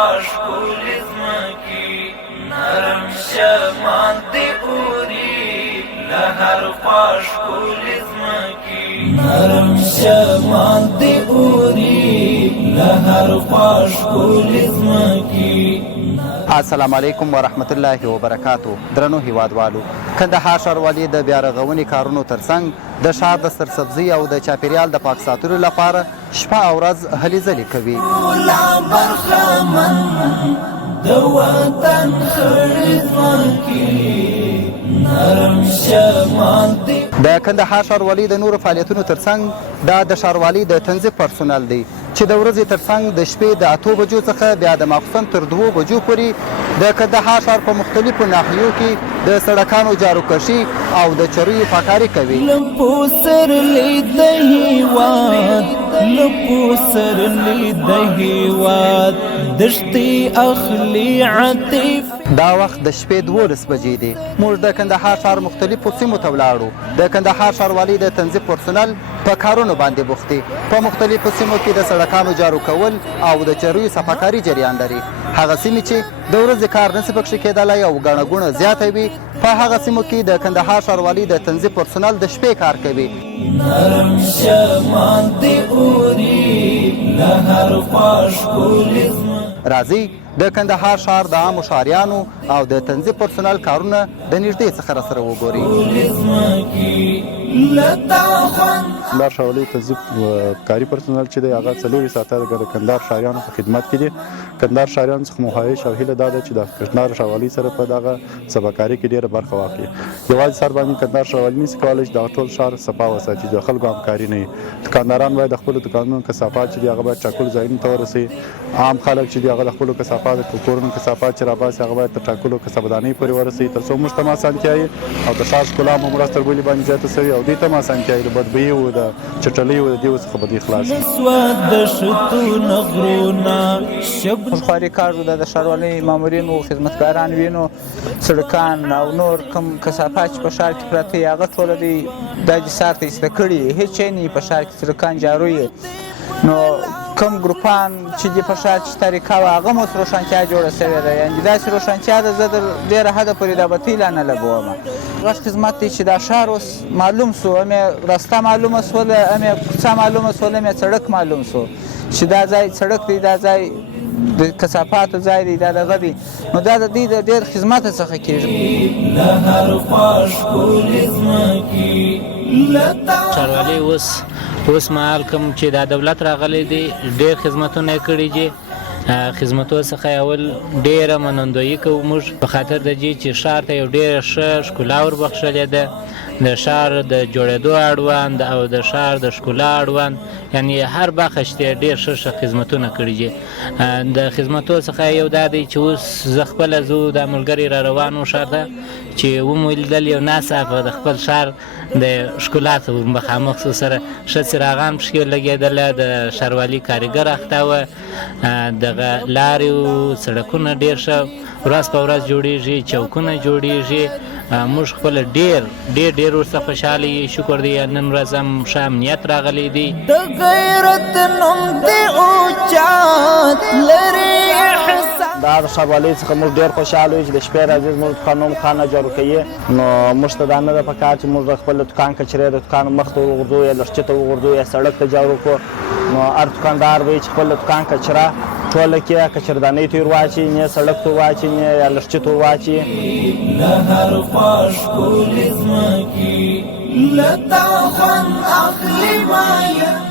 خواش ښکلې ځمکې نرم شمان دې اوري له هر خوا ښکلې ځمکې نرم شمان دې اوري له هر خوا ښکلې ځمکې. السلام علیکم ورحمت الله وبرکاتو. درنو هیوادوالو، کندهار ښاروالي د بیا رغونې کارونو ترڅنګ د ښار د سرسبزي او د چاپیریال د پاک ساتلو لپاره شپه او ورځ هلې ځلې کوي. د وطن خړې ځمکې نرم شمان دې. د کندهار ښاروالي د نورو فعالیتونو ترڅنګ دا د ښاروالي د تنظیف پرسونل دی چې د ورځې ترڅنګ د شپې د 8 بجو څخه بیا د ماخوستن تر 2 بجو پورې د کندهار ښار په مختلفو ناحیو کې د سړکانو جاروکشي او د چریو پاکاري کوي. لپو سرلی د هیواد لپو سرلی د هیواد دشتي اخلي عطيف. دا وخت د شپې 12 بجې دی. موږ د کندهار ښار مختلفو سیمو ته ولاړو. د کندهار ښاروالي د تنظیف پرسونل په کارونو باندې بوخت دي. په مختلفو سیمو کې د سړکانو جارو کول او د چریو صفاکاري جریان لري. هغه سیمې چې د ورځې کار نشي پکښې کېدلی او ګڼه ګوڼه زیاته وي، په هغه سیمو کې د کندهار ښاروالي د تنظیف پرسونل د شپې کار کوي. نرم شمان دې اوري له هر خوا ښکلې ځمکې. راځئ د کندهار ښار د عامو ښاریانو او د تنظیف پرسونل کارونه د نږدې څخه راسره وګورئ. کندهار ښاروالي تنظیف کاري پرسونل چې دی هغه 4 ساعته د کندهار ښاریانو په خدمت کې دي. کندهار ښاریانو څخه مخواهش او هیله دا ده چې د کندهار ښاروالي سره په دغه سباکاري کې ډېره برخه واخلي. یوازې سر باندې کندهار ښاروالي نشي کولی چې دغه ټول ښار صفا وساتي، د خلکو همکاري نه وي. دکانداران باید د خپلو دکانونو کثافات چې دي هغه باید ټاکلو ځایونو ته ورسوي. عام خلک چې دي هغه د خپلو کثافات کورونو کثافات چې راباسي هغه باید تر ټاکلو کثافدانۍ پورې ورسوي تر څو موږ ته هم اسانتیا وي او د ښار ښکلا مو مرسته ورباندې باندې زیاته شوې او دوی ته هم اسانتیا وي د بدبویي او د چټلیو د دېو څخه به دوی خلاص وي. موږ خواري کار وو د ښاروالۍ مامورین وو، خدمتګاران وینو، سړکان او نور کوم کثافات چې په ښار کې پراته وي هغه ټوله دوی دا جسار ته ایسته کړي. هېڅ شی نه وي په ښار کې، سړکان جارو یې. نو کوم ګروپان چې دې په ښار کې طریقه وه هغه هم اوس روښانتیا جوړه شوې ده. یعنې داسې روښانتیا ده زه د ډېره حده پورې دا بتۍ لا نه لګوم. غټ خدمت دی چې دا ښار اوس معلوم سو، هم یې رسته معلومه سوله، هم یې کوڅه معلومه سوله، هم یې سړک معلوم سو چې دا ځای سړک دی، دا ځای د کثافاتو ځای دی، دا دغه دی. نو دا د دوی د ډېر خدمت څخه کېږي. ښاروالي اوس مهال کوم چې دا دولت راغلی دی ډېر خدمتونه یې کړي دي. خدمتو څخه اول ډېره منندویي کوو موږ په خاطر د دې چې ښار ته یو ډېره ښه ښکلا وربخښلې ده. د ښار د جوړېدو اړوند او د ښار د ښکلا اړوند یعنې هر بخش ته ډېر ښه خدمتونه کړي دي. د خدمتو څخه یو دا دی چې اوس زه خپله زو دا ملګري را روان وو ښار ته چې ومو لیدل یو ناڅاپه د خپل ښار د ښکلا ته مخامخ سو سره ښه څراغان پکښې لګېدله، د ښاروالي کارګر اخته وه، دغه لارې او سړکونه ډېر ښه ورځ په ورځ جوړېږي، چوکونه جوړېږي. موږ خپله ډېر ورڅخه خوشحاله یو. شکر دی نن ورځ هم ښه امنیت راغلی دی. د غیرت نوم دې اوچات لري احساس. دا د ښاروالۍ څخه موږ ډېر خوشحاله یو چې د شپې راځي زموږ دکانونه مو خانه جارو کوي. نو موږ ته دا نه ده پکار چې موږ د خپل دکان کچرې د دکان مخ ته وغورځوو یا لښتي ته وغورځوو یا سړک ته جارو کړو. نو هر دکاندار به وي چې خپل دکان کچره ټوله کې کچردانۍ ته ور واچوي، نه سړک ته ور واچوي، نه یا لښتي ته ور واچوي. له هر خوا ښکلې ځمکې له تا خوند اخلي ماین.